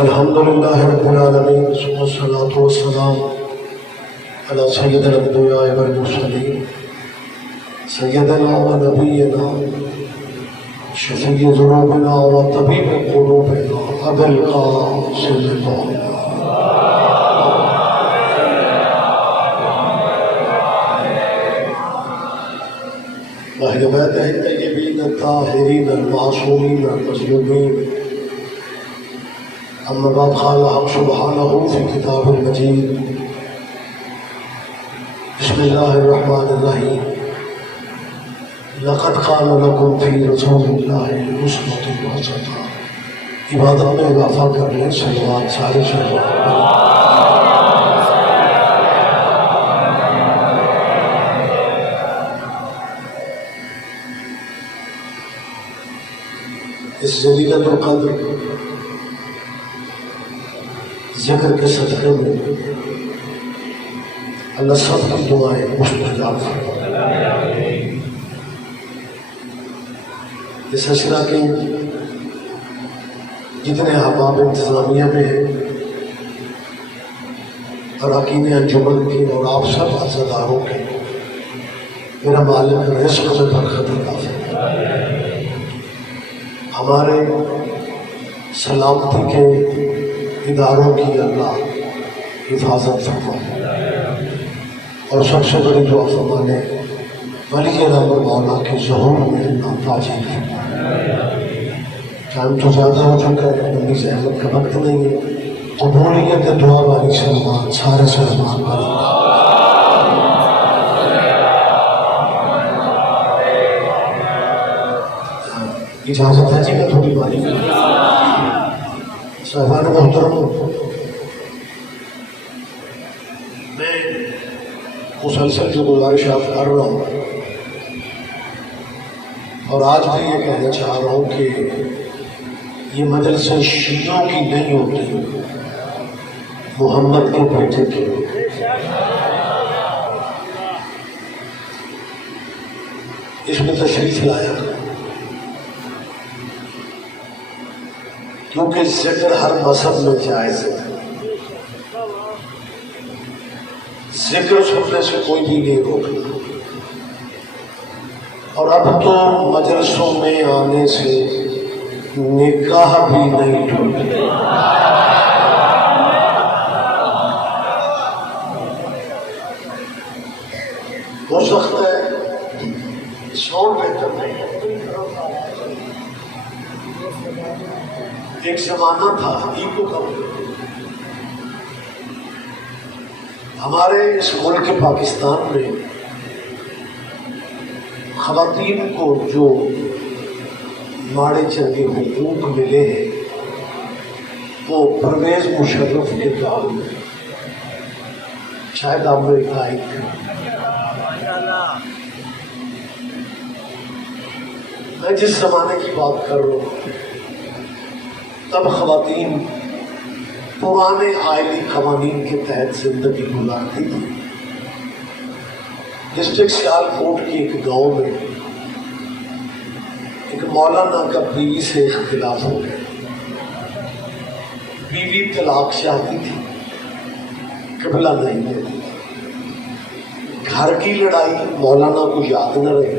الحمد لله رب العالمين ثم الصلاة والسلام على سيد الأنبياء والمرسلين سيدنا ونبينا شفيع ذنوبنا وطبيب قلوبنا أبي القاسم وأهل بيته الطيبين الطاهرين المعصومين المظلومين. أما بعد، قال الحق سبحانه في كتاب المجيد: بسم الله الرحمن الرحيم. لقد قال لكم في رسول الله أسوة حسنة. عبادت میں اضافہ کر لیں، صلوات سارے صلوات. اس جلیلۃ القدر ذکر کے صدقے میں اللہ سب کی دعائیں مستجاب فرمائے. اس اشرا کے جتنے احباب انتظامیہ میں ہیں، اراکین انجمن کی اور آپ سب عزاداروں کے، میرا مالک رزق میں برکت عطا فرمائے. ہمارے سلامتی کے اداروں کی اللہ حفاظت فرمائے، اور سب سے بڑی دعا فرمانے ولی رب مولا کے ظہور میں تاجیل فرمائے. ٹائم تو زیادہ ہو چکا ہے، لمبی زحمت کا وقت نہیں ہے. قبولیت دعا والی سلمان سارے سلمان والی. اجازت ہے جی میں تھوڑی باری صاحبان محترم، میں مسلسل جو گزارشات کر رہا ہوں اور آج بھی یہ کہنا چاہ رہا ہوں کہ یہ مجلس شیعوں کی نہیں ہوتی، محمد کے بیٹے کی. اس میں تشریف لایا کیونکہ ذکر ہر مذہب میں جائز ہے. ذکر سننے سے کوئی بھی نہیں روکنا. اور اب تو مجلسوں میں آنے سے نکاح بھی نہیں ٹوٹتے. ہو سکتا ہے ساؤنڈ بہتر نہیں. ایک زمانہ تھا ایکو کا، ہمارے اس ملک پاکستان میں خواتین کو جو ماڑے چنگے حقوق ملے ہیں وہ پرویز مشرف کے دور میں، شاید امریکائی میں جس زمانے کی بات کر رہا ہوں، تب خواتین پرانے آئلی قوانین کے تحت زندگی گزارتی تھی. ڈسٹرکٹ سیالکوٹ کی ایک گاؤں میں ایک مولانا کا بیوی سے اختلاف ہو گیا. بیوی طلاق چاہتی تھی، قبلہ نہیں دیتی. گھر کی لڑائی مولانا کو یاد نہ رہی.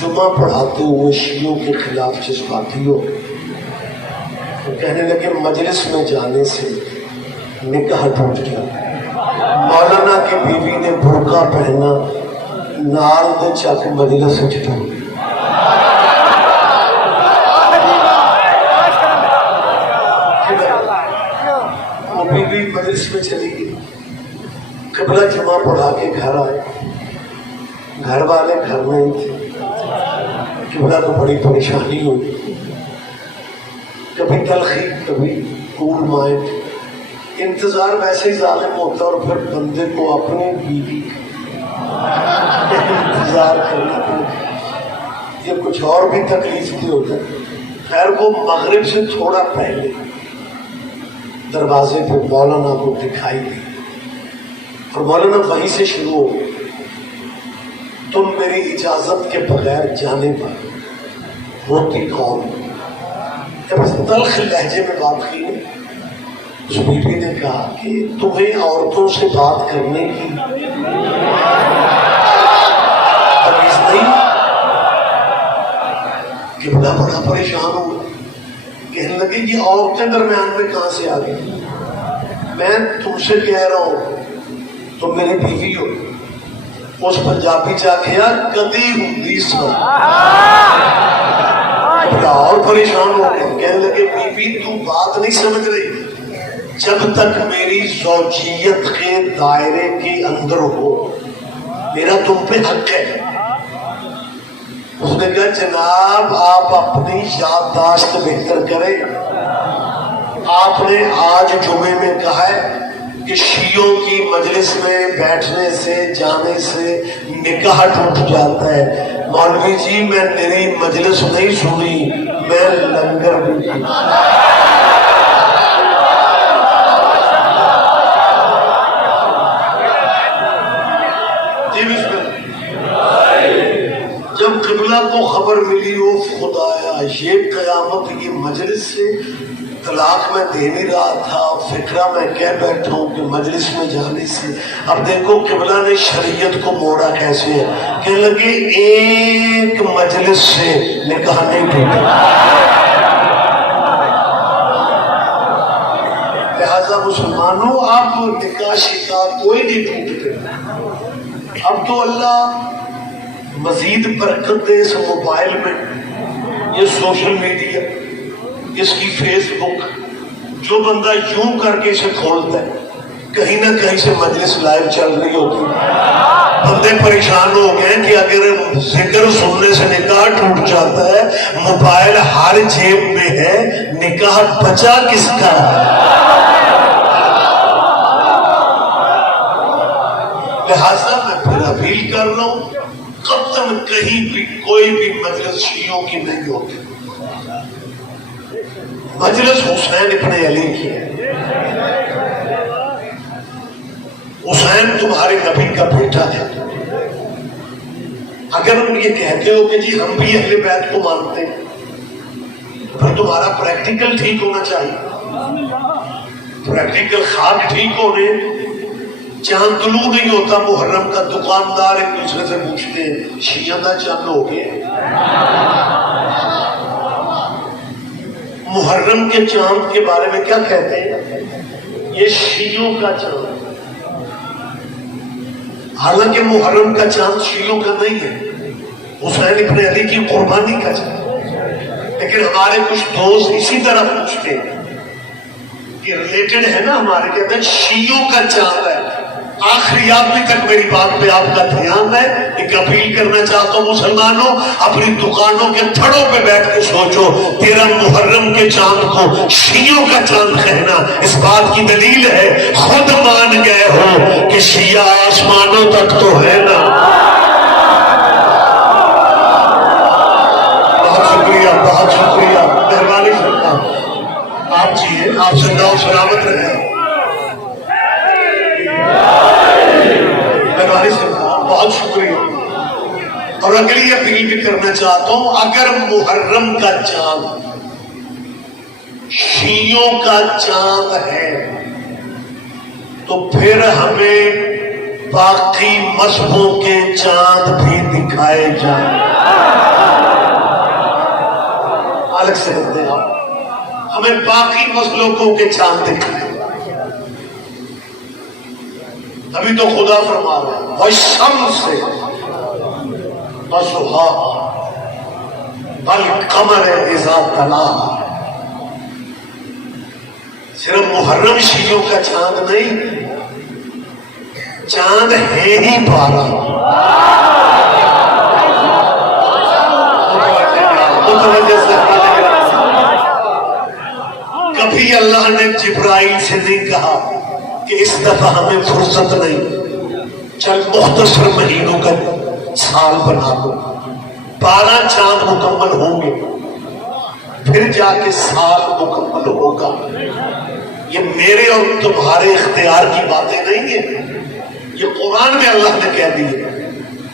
جمعہ پڑھاتے ہوئے شیعوں کے خلاف جذباتی ہو گئے. کہنے لگے مجلس میں جانے سے نکاح ٹوٹ گیا. مولانا کی بیوی نے برقع پہنا، نال دے چک مجلس سے چھٹا. وہ بیوی مجلس میں چلی گئی، قبلہ جمعہ پڑھا کے گھر آئے. گھر والے گھر میں ہی تھے. قبلہ کو بڑی پریشانی ہوئی، کبھی تلخی کبھی کول مائنڈ. انتظار ویسے ہی ظالم ہوتا اور پھر بندے کو اپنی بیوی انتظار کرنا پڑتا. یہ کچھ اور بھی تکلیف کی ہوتا ہے. خیر وہ مغرب سے تھوڑا پہلے دروازے پہ مولانا کو دکھائی دی اور مولانا وہیں سے شروع ہو گئی: تم میری اجازت کے بغیر جانے پر ہوتی کون؟ جب اس تلخ لہجے میں بات کی اس بیوی نے کہا کہ تمہیں عورتوں سے بات کرنے کی تمیز نہیں؟ قبلہ بڑا پریشان ہوا، کہنے لگے یہ عورتیں درمیان میں کہاں سے آ گئی؟ میں تم سے کہہ رہا ہوں تم میری بیوی ہو۔ اس پنجابی چا کیا کدی ہوں سن اور پریشان ہو گئے، کہنے لگے بیوی تو بات نہیں سمجھ رہی، جب تک میری زوجیت کے دائرے کے اندر ہو میرا تم پہ حق ہے۔ اس نے کہا جناب آپ اپنی یادداشت بہتر کریں، آپ نے آج جمعے میں کہا ہے کہ شیعوں کی مجلس میں بیٹھنے سے جانے سے نکاح ٹوٹ جاتا ہے۔ مولوی جی میں تیری مجلس نہیں سنی، میں لنگر بھی جب قبلہ کو خبر ملی او خدایا یہ قیامت کی مجلس سے طلاق میں دے نہیں رہا تھا، فکرہ میں کہہ بیٹھا ہوں کہ مجلس میں جانے سے، اب دیکھو قبلہ نے شریعت کو موڑا کیسے ہے، کہنے لگے ایک مجلس سے نکاح نہیں ٹوٹا۔ لہذا مسلمانوں آپ نکاح شکاح کوئی نہیں ٹوٹتے۔ اب تو اللہ مزید برکت دے اس موبائل میں، یہ سوشل میڈیا، اس کی فیس بک، جو بندہ یوں کر کے اسے کھولتا ہے کہیں نہ کہیں سے مجلس لائیو چل رہی ہوتی ہے۔ بندے پریشان ہو گئے کہ اگر ذکر سننے سے نکاح ٹوٹ جاتا ہے، موبائل ہر جیب میں ہے، نکاح بچا کس کا ہے؟ لہذا میں پھر اپیل کر رہا ہوں قطعاً کہیں بھی کوئی بھی مجلس شیعوں کی نہیں ہوتی، مجلس حسین ابن علی کی ہے۔ حسین تمہارے نبی کا بیٹا ہے۔ اگر تم یہ کہتے ہو کہ جی ہم بھی اہل بیت کو مانتے ہیں، پھر تمہارا پریکٹیکل ٹھیک ہونا چاہیے۔ پریکٹیکل خاک ٹھیک ہونے، چاند طلوع نہیں ہوتا محرم کا، دکاندار ایک دوسرے سے پوچھتے ہیں شیعہ دا چاند ہو گئے؟ محرم کے چاند کے بارے میں کیا کہتے ہیں؟ یہ شیعوں کا چاند، حالانکہ محرم کا چاند شیعوں کا نہیں ہے، حسین ابن علی کی قربانی کا چاند۔ لیکن ہمارے کچھ دوست اسی طرح پوچھتے ہیں کہ ریلیٹڈ ہے نا، ہمارے کہتے ہیں شیعوں کا چاند ہے۔ آخری آدمی تک میری بات پہ آپ کا دھیان ہے، ایک اپیل کرنا چاہتا ہوں مسلمانوں، اپنی دکانوں کے تھڑوں پہ بیٹھ کے سوچو، تیرا محرم کے چاند کو شیعوں کا چاند کہنا اس بات کی دلیل ہے خود مان گئے ہو کہ شیعہ آسمانوں تک تو ہے نا۔ بہت شکریہ، بہت شکریہ، مہربانی سرکار، آپ جی آپ زندہ و سلامت رہے۔ بہت شکریہ۔ اور اگلی اپیل بھی کرنا چاہتا ہوں، اگر محرم کا چاند شیعوں کا چاند ہے تو پھر ہمیں باقی مذہبوں کے چاند بھی دکھائے جائیں۔ الگ سے بنتے ہیں آپ، ہمیں باقی مذہبوں کے چاند دکھائے۔ ابھی تو خدا فرما رہا ہے وَالشَّمْسِ وَضُحَاهَا وَالْقَمَرِ إِذَا تَلَاهَا۔ صرف محرم شیعوں کا چاند نہیں، چاند ہے ہی 12۔ کبھی اللہ نے جبرائیل سے نہیں کہا کہ اس دفعہ ہمیں فرصت نہیں، چل مختصر مہینوں کا سال بنا دو، 12 چاند مکمل ہوں گے پھر جا کے سال مکمل ہوگا۔ یہ میرے اور تمہارے اختیار کی باتیں نہیں ہیں، یہ قرآن میں اللہ نے کہہ دی ہے۔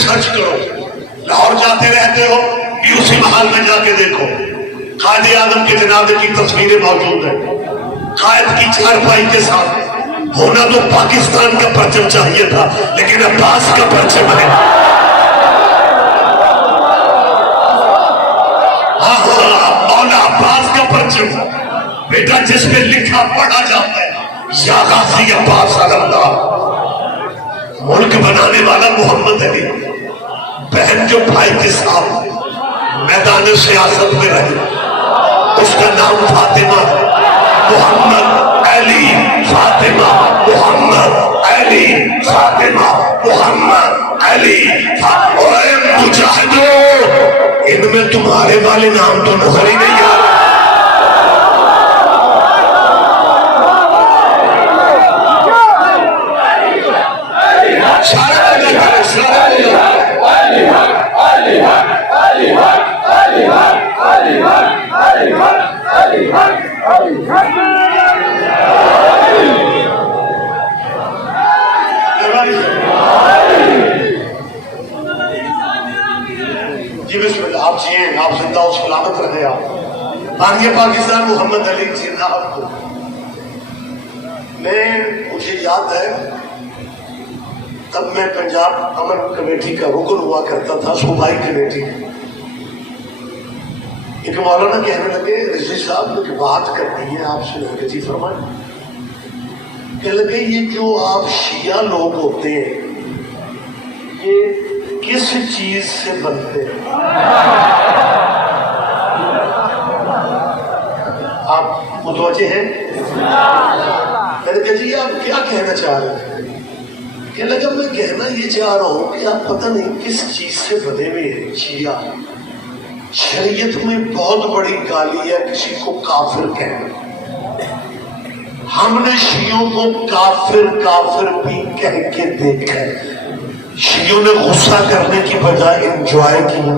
سرچ کرو، لاہور جاتے رہتے ہو بھی اسی محل میں جا کے دیکھو، قائد اعظم کے جنازے کی تصویریں موجود ہیں، قائد کی چارپائی کے ساتھ۔ ہونا تو پاکستان کا پرچم چاہیے تھا لیکن عباس کا پرچم ہے۔ مولا عباس کا پرچم بیٹا، جس پہ لکھا پڑھا جاتا ہے یا غازی عباس اللہ، ملک بنانے والا محمد علی، بہن جو بھائی کے ساتھ میدان سیاست میں رہی، اس کا نام فاطمہ ہے، محمد علی فاطمہ، محمد علی فاطمہ، محمد علی فاطمہ۔ اے مجاہدو، ان میں تمہارے والے نام تو نظر ہی نہیں آ رہے۔ جی بسم اللہ، آپ جیئے، آپ زندہ ہو، سلامت رہے آپ۔ بانی پاکستان محمد علی زندہ آپ کو مجھے یاد ہے تب میں پنجاب امن کمیٹی کا رکن ہوا کرتا تھا، صوبائی کمیٹی۔ ایک مولانا کہنے لگے رضوی صاحب نے بات کرنی ہے آپ سے، جی فرمائیں۔ کہنے لگے یہ جو آپ شیعہ لوگ ہوتے ہیں یہ کس چیز سے بنتے ہیں؟ آپ متوجہ ہیں؟ میں نے کہا جی آپ کیا کہنا چاہ رہے ہیں؟ کہنے لگا میں کہنا یہ چاہ رہا ہوں کہ آپ پتہ نہیں کس چیز سے بنے ہوئے ہیں شیعہ۔ شریعت میں بہت بڑی گالی ہے کسی کو کافر کہنا۔ ہم نے شیعوں کو کافر کافر بھی کہہ کے دیکھا ہے، شیعوں نے غصہ کرنے کی بجائے انجوائے کیا۔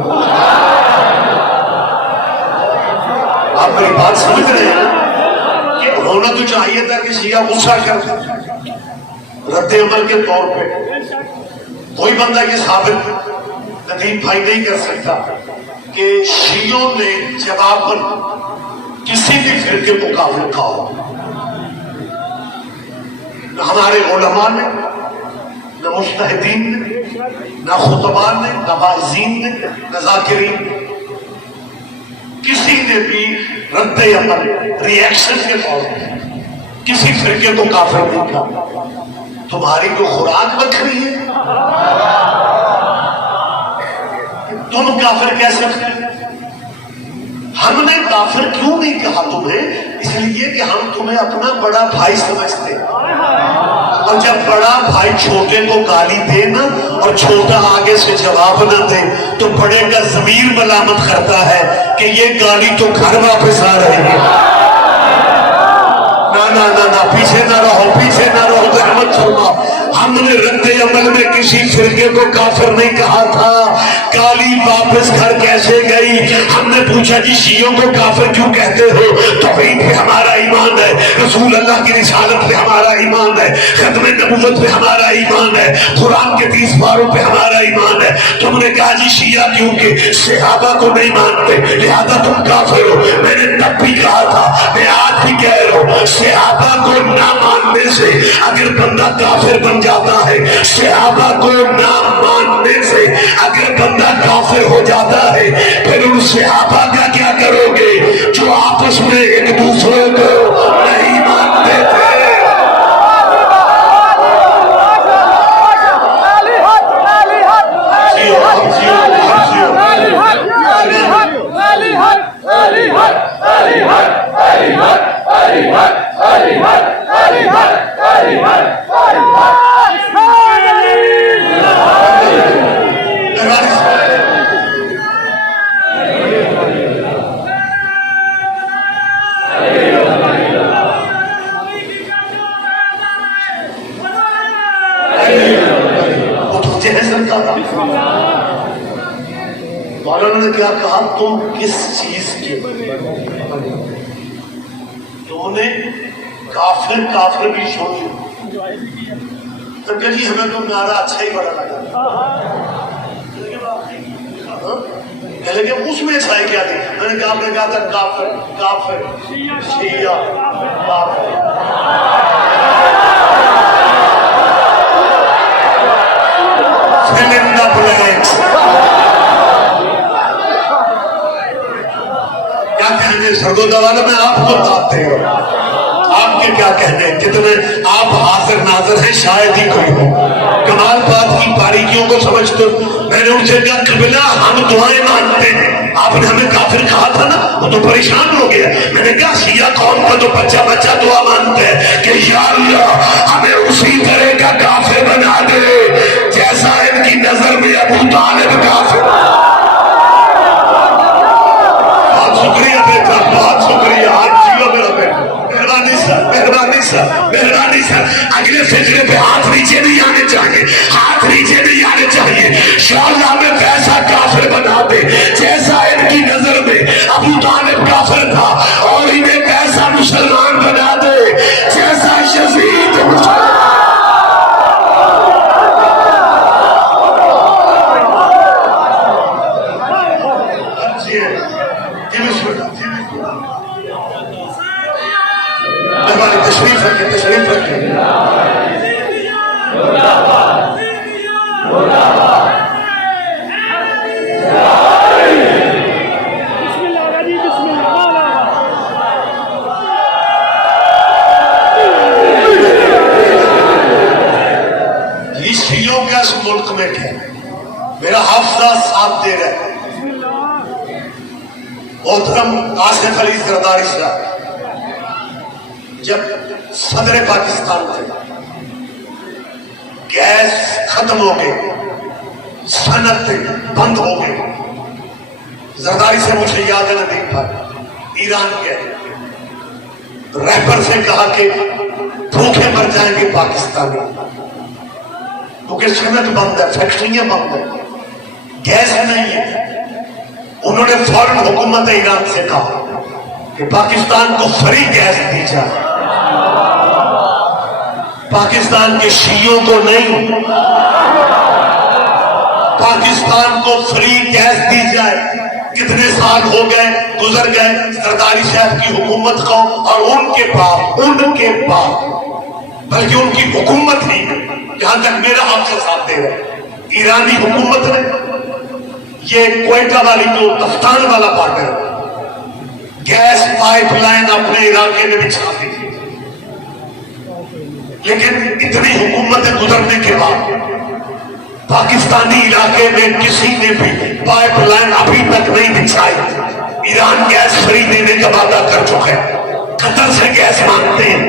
آپ میری بات سمجھ رہے ہیں کہ ہونا تو چاہیے تھا کہ شیعہ غصہ کرتے، رد عمل کے طور پہ کوئی بندہ یہ ثابت ندیم بھائی نہیں کر سکتا کہ شیعوں نے جواباً کسی بھی فرقے کو کافر کہا۔ نہ ہمارے علماء نے، نہ مجتہدین نے، نہ خطبان نے، نہ واعظین نے، نہ ذاکرین، کسی نے بھی رد عمل ریئیکشن کے طور پر کسی فرقے کو کافر نہیں کہا۔ تمہاری تو خوراک بکھری ہے، تم کافر کہہ سکتے؟ ہم نے کافر کیوں نہیں کہا تمہیں؟ اس لیے کہ ہم تمہیں اپنا بڑا بھائی سمجھتے ہیں، اور جب بڑا بھائی چھوٹے کو گالی دے نا اور چھوٹا آگے سے جواب نہ دے تو بڑے کا ضمیر ملامت کرتا ہے کہ یہ گالی تو گھر واپس آ رہی ہے۔ نہ پیچھے نہ رہو، پیچھے نہ رہو، رحمت فرما۔ ہم نے رد عمل میں کسی فرقے کو کافر نہیں کہا تھا، گالی واپس گھر کیسے گئی؟ ہم نے پوچھا جی شیعوں کو کافر کیوں کہتے ہو؟ توحید پہ ہمارا ایمان ہے، رسول اللہ کی رسالت پہ ہمارا ایمان ہے، ختم نبوت پہ ہمارا ایمان ہے، قرآن کے 30 پاروں پہ ہمارا ایمان ہے۔ تم نے کہا جی شیعہ کیونکہ صحابہ کو نہیں مانتے لہذا تم کافر ہو۔ میں نے تب بھی کہا تھا، میں آج بھی کہہ رہا ہوں، صحابہ کو نہ ماننے سے اگر بندہ کافر بن جاتا ہے، صحابہ کو نہ ماننے سے اگر بندہ کافر ہو جاتا ہے، پھر ان صحابہ کا کیا کرو گے جو آپس میں ایک دوسرے کو نہیں مانتے تھے؟ مولانا نے کیا کہا؟ تم کس چیز کے؟ تم نے کافر کافر بھی چھوڑی تو کہ جی ہمیں تو نعرہ اچھا ہی بڑا لگا، چلے گئے اس میں سائے کیا تھی؟ میں نے کہا آپ نے کہا تھا کافر کافر شیعہ کافر. fill in the blanks. کیا کہیں گے سرگودا والا؟ میں آپ کو بتاتے ہوں آپ کے کیا کہنے ہیں. کتنے آپ حاضر ناظر ہیں شاید ہی کوئی ہو. کمال بات کی باریکیوں کو سمجھتے ہو. میں نے ان سے کہا قبلہ ہم دعائیں مانتے ہیں. آپ نے ہمیں کافر کہا تھا نا, وہ تو پریشان ہو گیا. میں نے کہا شیعہ قوم کا تو بچہ بچہ دعا مانتے ہیں کہ یا اللہ ہمیں اسی طرح کا کافر بنا دے جیسا ان کی نظر میں ابو طالب کافر. بہت شکریہ بیٹا, بہت شکریہ. آج جیو میرا بیٹا. مہربانی سر, مہربانی سر, مہربانی سر. اگلے فجرے پہ ہاتھ نیچے نہیں آنے چاہیے, ہاتھ نیچے نہیں آنے چاہیے. انشاءاللہ ہمیں ویسا کافر بنا دے جیسا ان کی نظر میں ابو طالب کافر تھا, اور انہیں ویسا مسلمان بنا دے جیسا یزید مسلمان. تشریف رکھیں, تشریف رکھیں. یہ شیعوں کا اس ملک میں کیا میرا حافظہ ساتھ دے رہا ہے. محترم آصف علی زرداری صاحب جب صدر پاکستان تھے, گیس ختم ہو گئی, صنعت بند ہو گئی. زرداری سے مجھے یاد ہے ندیم بھائی ایران گئے, رہبر سے کہا کہ بھوکے مر جائیں گے پاکستانی کیونکہ صنعت بند ہے, فیکٹریاں بند ہیں, گیس نہیں ہے. انہوں نے فوراً حکومت ایران سے کہا کہ پاکستان کو فری گیس دی جائے, پاکستان کے شیعوں کو نہیں, پاکستان کو فری گیس دی جائے. کتنے سال ہو گئے, گزر گئے. زرداری صاحب کی حکومت کو اور ان کے بعد بلکہ ان کی حکومت ہی, جہاں تک میرا حافظہ ساتھ دے رہا ہے, ایرانی حکومت نے یہ کوئٹہ والی جو تفتان والا پارٹنر گیس پائپ لائن اپنے علاقے میں بچھا دی. لیکن اتنی حکومتیں گزرنے کے بعد پاکستانی علاقے میں کسی نے بھی پائپ لائن ابھی تک نہیں بچھائی. ایران گیس فری دینے کا وعدہ کر چکا ہے, قطر سے گیس مانگتے ہیں,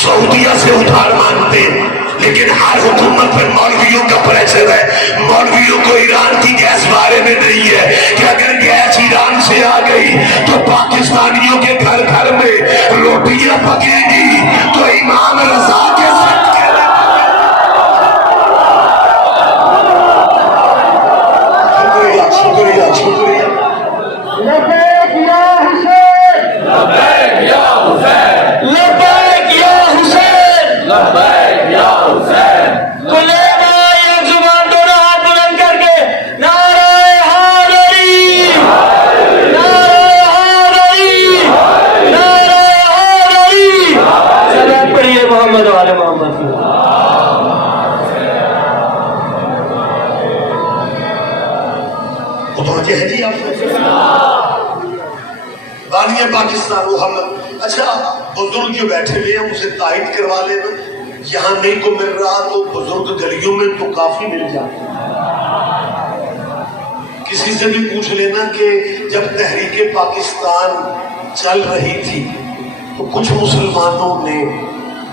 سعودیہ سے ادھار مانگتے ہیں, لیکن ہر حکومت پر مولویوں کا پریشر ہے. مولویوں کو ایران کی گیس بارے میں نہیں ہے کہ اگر گیس ایران سے آ گئی تو پاکستانیوں کے گھر گھر میں روٹیاں پکیں گی تو امام رضا کے ساتھ شکریہ شکریہ. لبیک یا حسین, لبیک یا حسین, لبیک یا حسین, لبیک یا حسین. کلیمہ ایک زبان دونوں ہاتھ بلند کر کے نعرہ حیدری, نعرہ حیدری, نعرہ حیدری. سلام پڑھیے محمد والے محمد. ہے جی آپ بانیہ پاکستان وہ ہم. اچھا بزرگ جو بیٹھے ہوئے ہیں اسے تائید کروا لینا, یہاں نہیں کو مل رہا تو بزرگ گلیوں میں تو کافی مل جاتا. کسی سے بھی پوچھ لینا کہ جب تحریک پاکستان چل رہی تھی تو کچھ مسلمانوں نے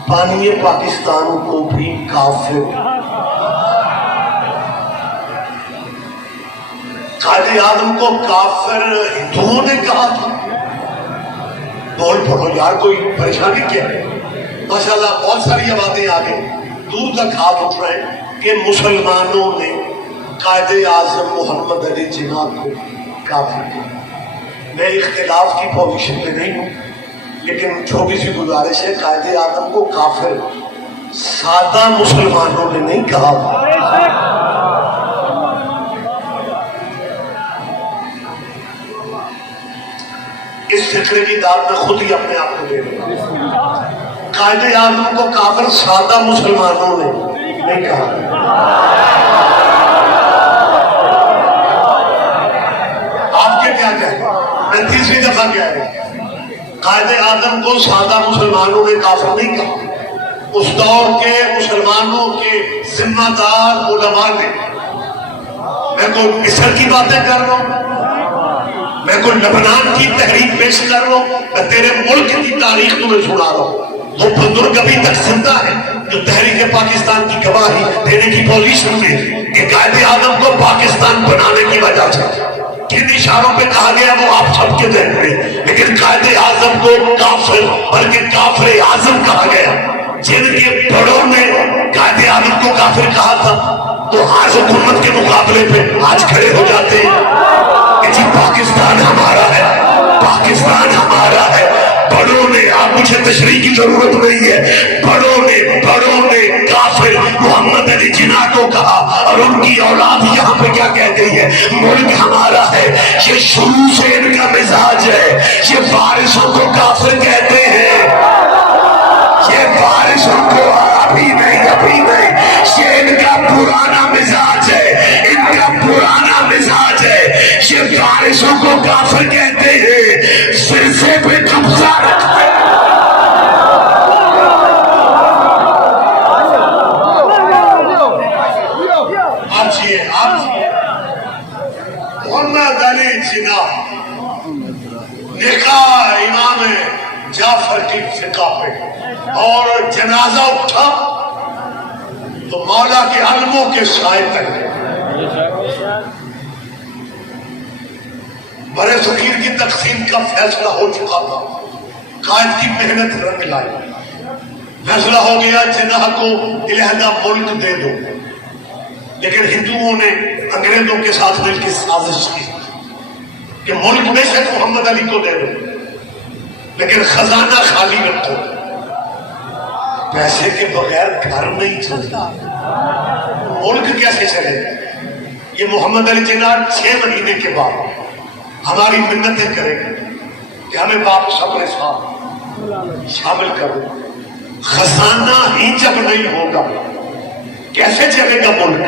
بانیہ پاکستان کو بھی کافر, قائد اعظم کو کافر ہندوؤں نے کہا تھا. بول پڑو یار, کوئی پریشانی کیا ہے؟ ماشاءاللہ بہت ساری آبادیں آگے دور تک ہاتھ اٹھ رہے ہیں کہ مسلمانوں نے قائد اعظم محمد علی جناح کو کافر کیا. میں اختلاف کی پوزیشن میں نہیں ہوں, لیکن چھوٹی سی گزارش ہے, قائد اعظم کو کافر سادہ مسلمانوں نے نہیں کہا. فکرے کی داد میں خود ہی اپنے آپ کو دے دوں. قائد اعظم کو کافر سادہ مسلمانوں نے نہیں کہا. آپ کے کیا کہیں؟ میں تیسری دفعہ کہہ رہا ہوں، قائد اعظم کو سادہ مسلمانوں نے کافر نہیں کہا. اس دور کے مسلمانوں کے ذمہ دار علماء نے، میں کوئی مصر کی باتیں کر رہا ہوں، میں کوئی لبنان کی تحریک پیش کر رہا ہوں، میں تیرے ملک کی تاریخ تمہیں سنا رہا ہوں. وہ بزرگ ابھی تک زندہ ہے جو تحریک پاکستان کی گواہی دینے کی پوزیشن میں کہ قائد اعظم کو پاکستان بنانے کی وجہ سے کن اشاروں پہ کہا گیا وہ آپ سب کے ذہن میں، لیکن قائد اعظم کو کافر بلکہ کافر اعظم کہا گیا. جن کے بڑوں نے قائد اعظم کو کافر کہا تھا تو آج حکومت کے مقابلے پہ آج کھڑے ہو جاتے ہیں کہ جی پاکستان ہمارا ہے، پاکستان ہمارا ہے. بڑوں نے، آپ مجھے تشریح کی ضرورت نہیں ہے، بڑوں نے کافر محمد علی جناح کو کہا، اور ان کی اولاد یہاں پہ کیا کہہ گئی ہے؟ ملک ہمارا ہے. یہ شروع سے ان کا مزاج ہے. یہ وارثوں کو کافر کہتے ہیں، یہ وارثوں کو ابھی نہیں، یہ ان کا پرانا مزاج ہے، ان کا پرانا مزاج ہے. یہ وارثوں کو کافر کہتے ہیں، سرسے پہ قبضہ رکھتے ہیں. محمد علی جناح نکاح امام جعفر کی فقہ پہ اور جنازہ اٹھا تو مولا کے علموں کے سائے تک برے صغیر کی تقسیم کا فیصلہ ہو چکا تھا. قائد کی محنت رنگ لائی، فیصلہ ہو گیا جناح کو علیحدہ ملک دے دو. لیکن ہندوؤں نے انگریزوں کے ساتھ مل کے سازش کی کہ ملک بے شک محمد علی کو دے دو لیکن خزانہ خالی رکھو. پیسے کے بغیر گھر نہیں چلتا، ملک کیسے چلے گا؟ یہ محمد علی جناح 6 مہینے کے بعد ہماری منتیں کرے گا کہ ہمیں واپس اپنے ساتھ شامل کرو. خزانہ ہی جب نہیں ہوگا کیسے چلے گا ملک؟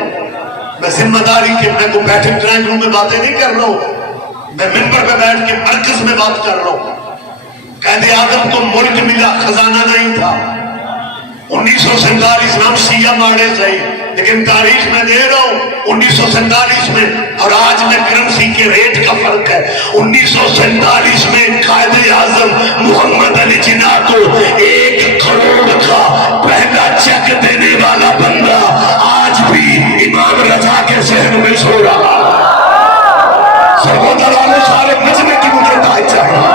میں ذمہ داری کے میں کو بیٹھے ڈرائنگ روم میں باتیں نہیں کر رہا ہوں، میں ممبر پہ بیٹھ کے مرکز میں بات کر رہا ہوں. قائد اعظم کو ملک ملا، خزانہ نہیں تھا. 1947 میں ہم شیعہ مارے صحیح، لیکن تاریخ میں دے رہا ہوں 1947 میں اور آج میں کرنسی کے ریٹ کا فرق ہے. 1947 میں قائد اعظم محمد علی جناح کو 1 کروڑ کا پہلا چیک دینے والا بندہ آج بھی امام رضا کے ذہن میں سو رہا. سرگودہ والے سارے بچنے کی مجھے دائیں چاہیے.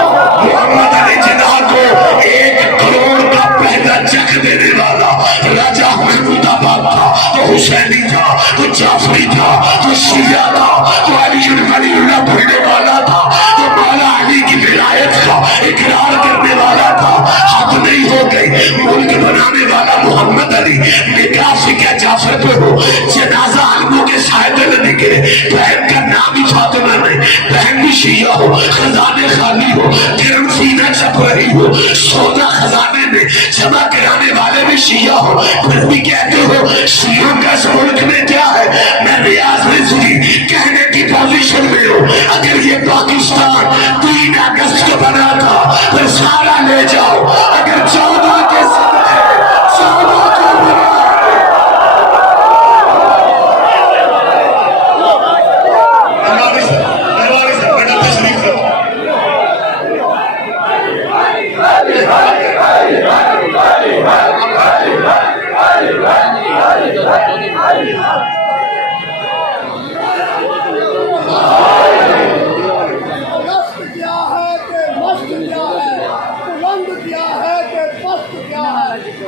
محمد علی جناح کو 1 کروڑ کا پہلا چیک دینے والا راجہ محمود آباد تھا، تو حسینی تھا، تو جعفری تھا، تو شیعہ تھا، تو علی اللہ پڑھنے والا تھا، تو مولا علی کی ولایت کا اقرار کرنے والا تھا. حد نہیں ہو گئی، ملک بنانے والا محمد علی نکاح فقہ جعفر پہ ہو، جنازہ علموں کے سائے میں نکلے، بہن کا نام ہی فاطمہ نہیں، بہن بھی شیعہ ہو، خزانے خالی ہو، گرم سینہ چپ رہی ہو، سونا خزانے میں جمع کرانے والے بھی شیعہ ہو، پھر بھی کہتے ہو شیعوں کا اس ملک میں کیا ہے؟ میں ریاض رضوی کہنے کی پوزیشن میں ہوں، اگر یہ پاکستان 3 اگست کو بنا تھا پھر سارا لے جاؤ، اگر 14 کے صدقے 14 کو بنا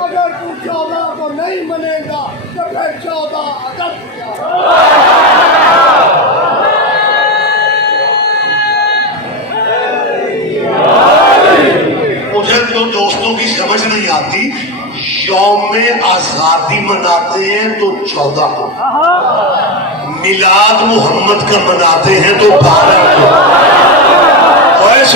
اگر تو 14 کو نہیں منے گا تو پھر 14 اگست مجھے تو دوستوں کی سمجھ نہیں آتی. یوم آزادی مناتے ہیں تو 14 کو، میلاد محمد کا مناتے ہیں تو 12 کو. اور اس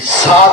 7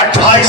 28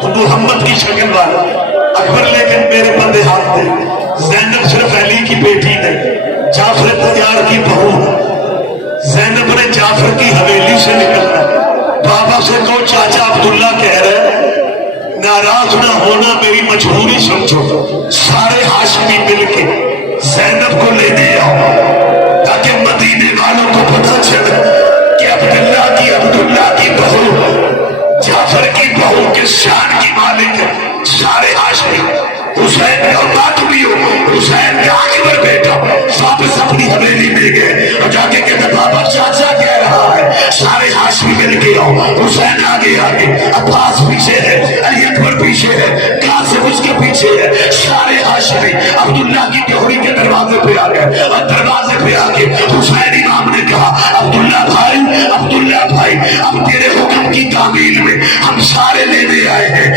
تو محمد کی شکل والا اکبر لیکن میرے بندے ہاتھ دے زینب صرف علی کی بیٹی نہیں جعفر طیار کی بہو ہے زینب نے جعفر کی حویلی سے نکلنا بابا سے کہو چاچا عبداللہ کہہ رہے ہیں ناراض نہ ہونا میری مجبوری سمجھو سارے ہاشمی مل کے زینب کو لے دے آؤ تاکہ مدینے والوں کو پتہ چلے کہ عبداللہ کی بہو جعفر کی بہو کے شان کی مالک ہے سارے ہاشمی حسین کا باطبی ہو حسین کا اکبر بیٹا واپس اپنی حویلی میں گئے اور جا کے کہتے بابا چاچا کہہ رہا ہے سارے ہاشمی مل کے آؤ حسین آگے عباس پیچھے ہے علی اکبر پیچھے ہے قاسم اس کے پیچھے ہے سارے ہاشمی عبداللہ کی جوہری کے دروازے پہ آ گئے اور دروازے پہ آ کے حسین امام نے کہا عبداللہ بھائی اب تیرے حکم کی تعمیل میں ہم سارے لینے آئے ہیں